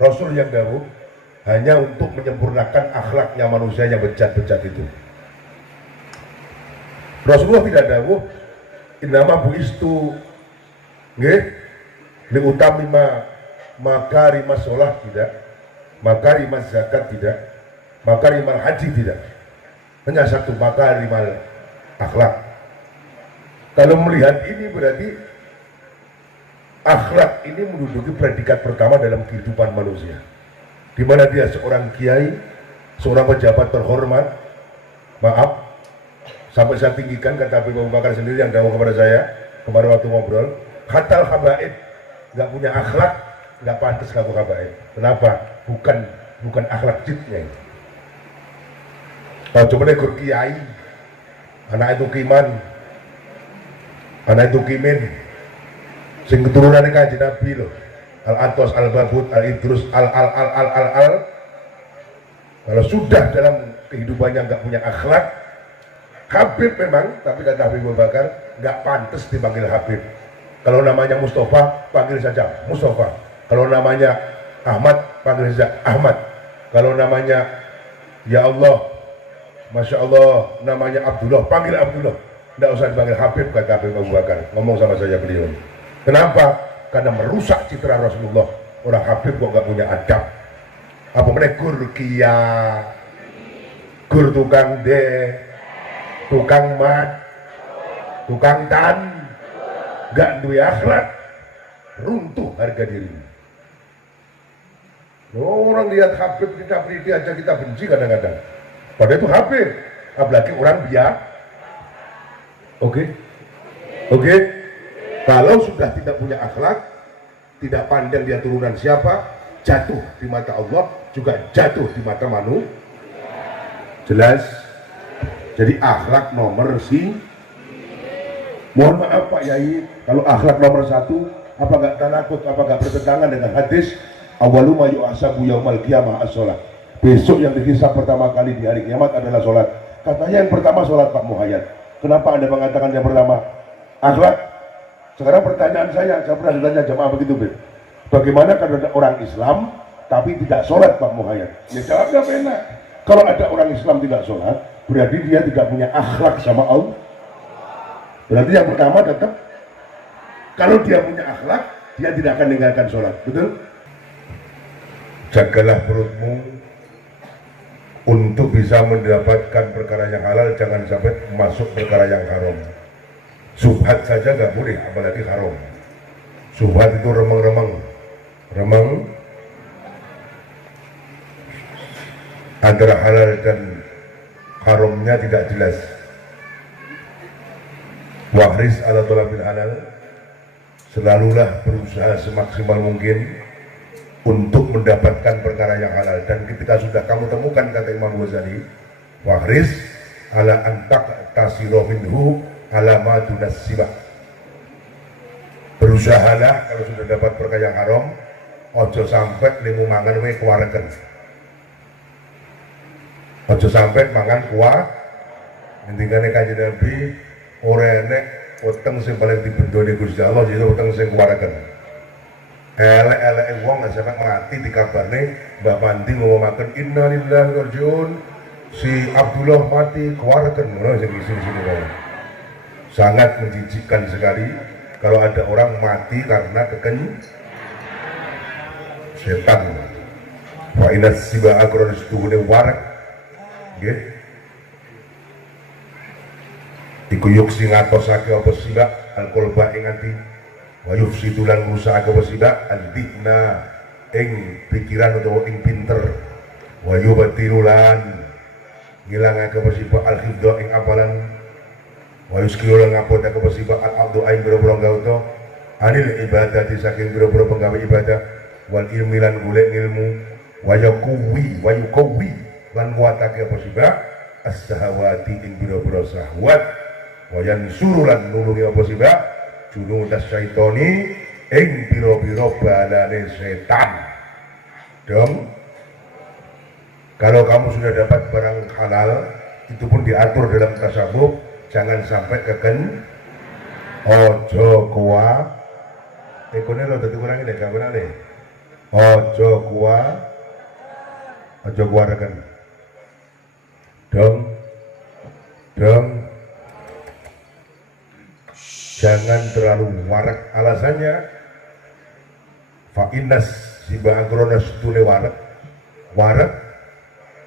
Rasul yang dawuh hanya untuk menyempurnakan akhlaknya manusia yang bejat-bejat itu. Rasulullah tidak dawuh innama buistu nggih li utamima makarimas sholat tidak, makarimas zakat tidak, makarimal haji tidak. Hanya satu, makarimal akhlak. Kalau melihat ini berarti akhlak ini menduduki predikat pertama dalam kehidupan manusia, di mana dia seorang kiai, seorang pejabat terhormat. Maaf, sampai saya tinggikan kata Habib Abu Bakar sendiri yang dawuh kepada saya kemarin waktu ngobrol, khatal habaib, nggak punya akhlak, nggak pantas ngaku habaib. Kenapa? Bukan akhlak jitnya. Kalau cuma negur kiai, anak itu kiman, anak itu kimin, sing keturunannya Kanjeng Nabi loh, Al-Atos, Al-Babut, Al-Idrus, Al. Kalau sudah dalam kehidupannya nggak punya akhlak, Habib memang, tapi kata Habib Abu Bakar nggak pantas dipanggil Habib. Kalau namanya Mustafa, panggil saja Mustafa. Kalau namanya Ahmad, panggil saja Ahmad. Kalau namanya ya Allah, Masya Allah, namanya Abdullah, panggil Abdullah. Tidak usah dipanggil Habib, kata Habib Abu Bakar. Ngomong sama saya beliau. Kenapa? Karena merusak citra Rasulullah. Orang Habib kok nggak punya adab. Apa mereka gur kia, gur tukang de, tukang mat, tukang tan, nggak duwe akhlak, runtuh harga diri. Orang lihat Habib kita peliti aja kita benci kadang-kadang. Padahal itu Habib, apalagi orang biasa. Oke. Kalau sudah tidak punya akhlak, tidak pandang dia turunan siapa, jatuh di mata Allah, juga jatuh di mata manusia. Jelas? Jadi akhlak nomor mohon maaf Pak Yai, kalau akhlak nomor satu, apa gak tanakut, apa gak bertentangan dengan hadis awalu ma yu'asabu yaumal qiyamah as-sholat. Besok yang dihisab pertama kali di hari kiamat adalah sholat. Katanya yang pertama sholat Pak Muhayyad. Kenapa Anda mengatakan yang pertama akhlak? Sekarang pertanyaan saya pernah ditanya jamaah begitu, Beb. Bagaimana kalau ada orang Islam tapi tidak sholat Pak Muhayyad? Ya jawabnya benar. Kalau ada orang Islam tidak sholat, berarti dia tidak punya akhlak sama Allah. Berarti yang pertama tetap, kalau dia punya akhlak, dia tidak akan meninggalkan sholat. Betul? Jagalah perutmu untuk bisa mendapatkan perkara yang halal, jangan sampai masuk perkara yang haram. Subhat saja nggak boleh, apalagi haram. Subhat itu remeng antara halal dan haramnya tidak jelas. Wahris ala thalabil halal, selalulah berusaha semaksimal mungkin untuk mendapatkan perkara yang halal. Dan ketika sudah kamu temukan, kata Imam Ghazali, wahris ala antak tasiro minhu ala madunas sibah. Berusahalah kalau sudah dapat perkara yang haram, ojo sampai limu mangan we keluarkan. Ojo sampai mangan kuah. Intinya Kanjeng Nabi ora enek weteng sing paling dibendoni Gusti Allah, jadi weteng sing keluarkan. Elek-elek wong sampai mati dikabarne Mbak Pandi ngomongkan innalillahi wa rajiun, si Abdullah mati keluarkan, ngono sing sini wae. Sangat menjijikkan sekali kalau ada orang mati karena setan. Wa inna siba akronis tuhune warak nggih. Iku yuk sing ngatosake apa sibak alkolba ing ati wa yufsidu lan ngusake apa sibak aldikna ing pikiran utawa ing pinter wa yubatilulan ngilangake apa sibak alhibda ing apalan wa yuskilu lan ngapotake apa sibak al-abdu ing boro-boro gauto anil ibadah saking boro-boro penggawe ibadah wal ilmi lan golek ilmu wa yuqawwi lan nguatake apa sibak as-sahawati ing boro-boro syahwat wayan surulan nulungi apa sih mbak junudas syaitoni ing biro-biro balane setan dong. Kalau kamu sudah dapat barang halal, itu pun diatur dalam tasawuf, jangan sampai ojo kuah ekonomi lo tadi kurangin deh, gak benar deh Ojo kuaraken. Dong. Jangan terlalu warak. Alasannya Fa'inas siba agronas tune warak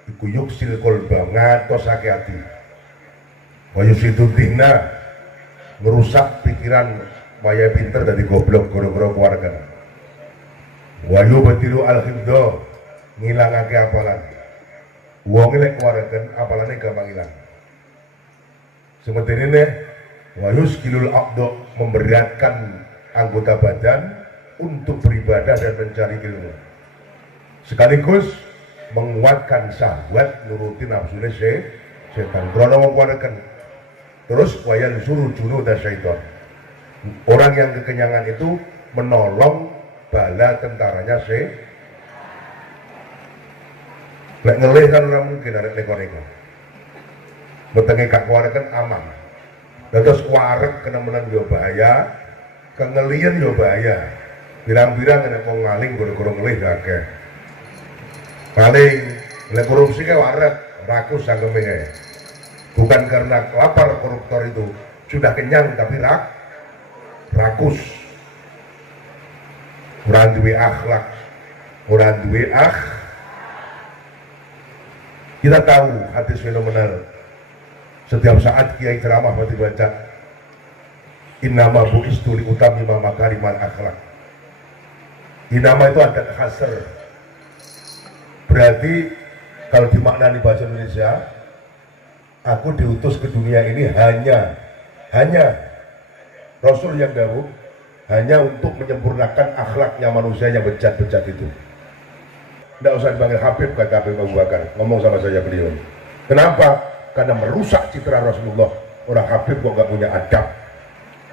iku yuksil kolba ngatosake ati wa yusidu dina merusak pikiran maya pinter dari goblok goro-goro keluarga wa yubtilu al-hifdho ngilangake apalan wong lek keluarga apalane gampang ilang seperti ini wa yuskilul aqdo memberatkan anggota badan untuk beribadah dan mencari ilmu sekaligus menguatkan syahwat nuruti nafsu setan krono mengkuatkan terus wayan suruh junuh dan syaitan orang yang kekenyangan itu menolong bala tentaranya lek ngelih kan orang mungkin ada neko-neko betenge gak kuatkan aman terus kuarek kena menang yo bahaya kengelian yo bahaya bilang-bilang ada mau ngaling goro-goro ngelih kakek paling oleh korupsi ke waret rakus sanggeme bukan karena lapar koruptor itu sudah kenyang tapi rakus kurang duwe akhlak kita tahu hadis fenomenal setiap saat kiai ceramah mati baca innama bu'istu li utamima makarimal akhlak. Inama itu ada khasr. Berarti kalau dimaknani bahasa Indonesia, aku diutus ke dunia ini hanya Rasul yang dahulu hanya untuk menyempurnakan akhlaknya manusia yang bejat-bejat itu. Tidak usah dipanggil Habib, kata Habib Abu Bakar, ngomong sama saya beliau. Kenapa? Karena merusak citra Rasulullah. Orang Habib kok gak punya adab.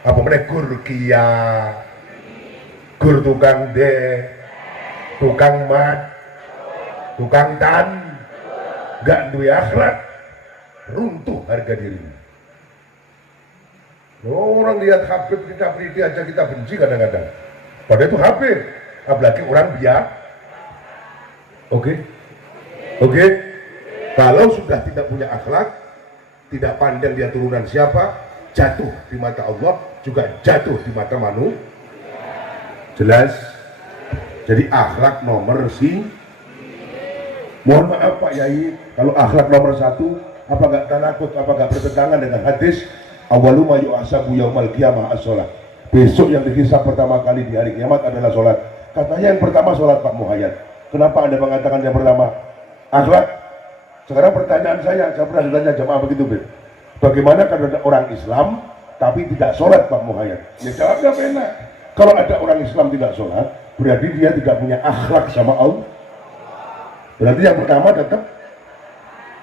Apa mereka gur kia, gur tukang de, tukang mat, tukang tan, gak duwe akhlak, runtuh harga diri. Orang lihat Habib kita peliti aja kita benci kadang-kadang. Padahal itu Habib, apalagi orang biak. Oke. Kalau sudah tidak punya akhlak, tidak pandang dia turunan siapa, jatuh di mata Allah, juga jatuh di mata manusia. Jelas? Jadi akhlak nomor mohon maaf Pak Yai, kalau akhlak nomor 1, apa gak tanakut, apa gak bertentangan dengan hadis awalu ma yu'asabu yaumal qiyamah as-sholat. Besok yang dihisab pertama kali di hari kiamat adalah sholat. Katanya yang pertama sholat Pak Muhayyad. Kenapa Anda mengatakan yang pertama akhlak? Sekarang pertanyaan saya pernah ditanya jamaah begitu, Beb. Bagaimana kalau ada orang Islam tapi tidak sholat Pak Muhayyad? Ya jawabnya enak. Kalau ada orang Islam tidak sholat, berarti dia tidak punya akhlak sama Allah. Berarti yang pertama tetap,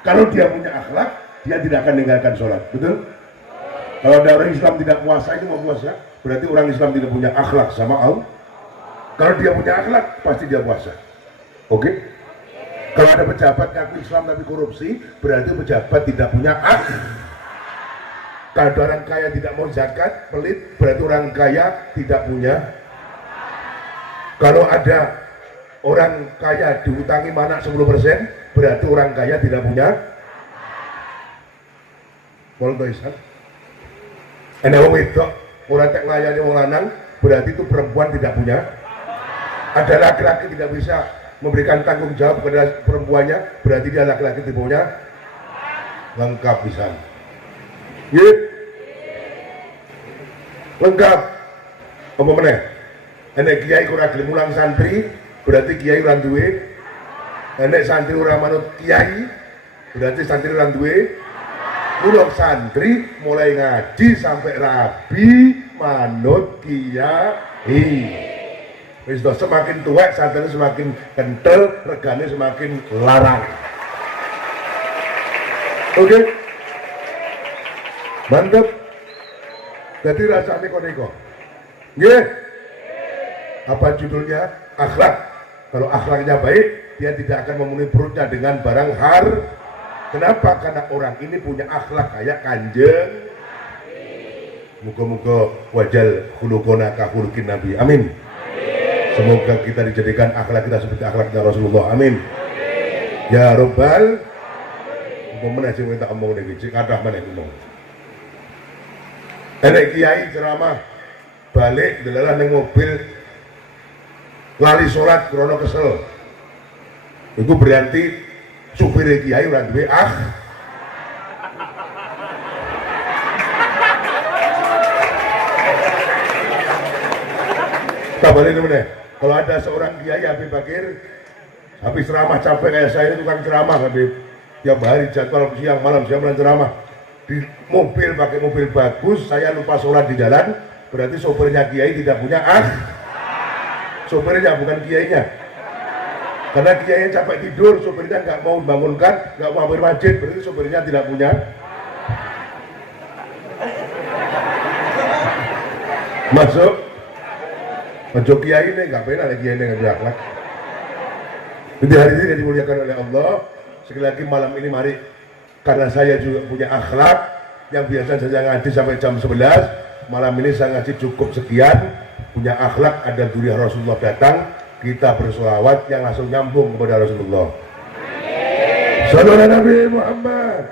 kalau dia punya akhlak, dia tidak akan meninggalkan sholat. Betul? Kalau ada orang Islam tidak puasa, itu mau puasa, berarti orang Islam tidak punya akhlak sama Allah. Kalau dia punya akhlak, pasti dia puasa. Oke? Kalau ada pejabat ngaku Islam tapi korupsi, berarti pejabat tidak punya akhlak. Kalau ada orang kaya tidak mau zakat, pelit, berarti orang kaya tidak punya. Kalau ada orang kaya diutangi mana 10%, berarti orang kaya tidak punya. Poltoisan. Enak wong wedok, orang tak layani wong lanang, berarti itu perempuan tidak punya. Ada laki-laki tidak bisa memberikan tanggung jawab kepada perempuannya, berarti dia laki-laki tidak punya. Lengkap bisa. Ye. Lengkap. Apa meneh? Enek kiai kurang gelem mulang santri, berarti kiai ora duwe. Enek santri ora manut kiai, berarti santri ora duwe. Mulai santri mulai ngaji sampai rabi manut kiai. Wis semakin tua santri semakin kental, regane semakin larang. Oke. Mantap. Jadi rasanya kok. Nggih. Apa judulnya? Akhlak. Kalau akhlaknya baik, dia tidak akan memenuhi perutnya dengan barang Kenapa? Karena orang ini punya akhlak kayak Kanjeng. Muga-muga wajal khuluqona ka khuluqin Nabi. Amin. Semoga kita dijadikan akhlak kita seperti akhlaknya Rasulullah. Amin. Ya Rabbal. Pemenang sing minta omong ning iki kathah meneh ngomong. Enek kiai ceramah balik delalah ning mobil lali sholat krono kesel. Itu berarti supir kiai ora duwe Kabarin mana? Kalau ada seorang kiai Habib Bakir, habis ceramah capek kayak saya ini tukang ceramah Habib. Tiap hari jadwal siang malam ceramah di mobil pakai mobil bagus, saya lupa sholat di jalan, berarti sopirnya kiai tidak punya sopirnya bukan kiainya. Karena kiainya capek tidur, sopirnya nggak mau bangunkan, nggak mau hampir masjid, berarti sopirnya tidak punya masuk. Ojo kiai ini nggak benar kiai ini nggak berakhlak. Jadi hari ini dimuliakan oleh Allah. Sekali lagi malam ini mari, karena saya juga punya akhlak yang biasa saya ngaji sampai jam 11, malam ini saya ngaji cukup sekian. Punya akhlak, ada duriah Rasulullah datang, kita bersolawat yang langsung nyambung kepada Rasulullah. Sallallahu Nabi Muhammad.